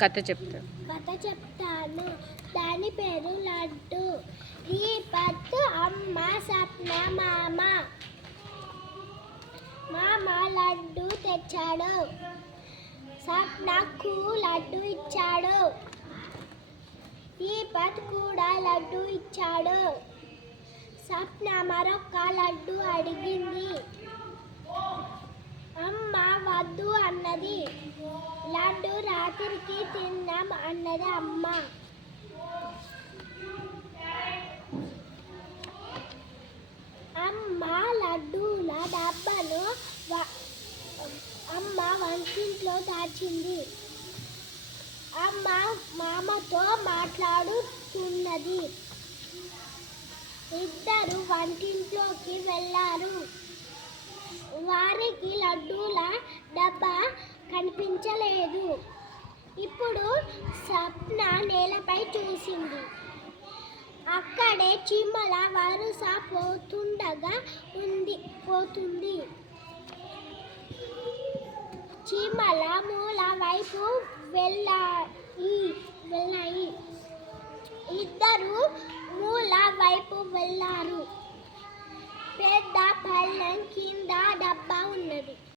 కథ చెప్తాను. దాని పేరు లడ్డు. దీపత్ అమ్మ, సప్న మామ. మామ లడ్డు తెచ్చాడు, సప్నకు లడ్డు ఇచ్చాడు. దీపత్ కూడా లడ్డు ఇచ్చాడు. సప్న మరొక లడ్డు అడిగింది. అమ్మ వద్దు అన్నది. లడ్డు రాత్రికి తిన్నాం అన్నది అమ్మ. అమ్మ లడ్డూల డబ్బాను అమ్మ వంటింట్లో దాచింది. అమ్మ మామతో మాట్లాడుతున్నది. ఇద్దరు వంటింట్లోకి వెళ్ళారు. వారికి లడ్డూల డబ్బా కనిపించలేదు. ఇప్పుడు సప్న నేలపై చూసింది. అక్కడే చీమల వరుస పోతుంది. చీమల మూల వైపు వెళ్ళాయి. ఇద్దరు మూల వైపు వెళ్ళారు. పెద్ద పళ్ళెం కింద డబ్బా ఉన్నది.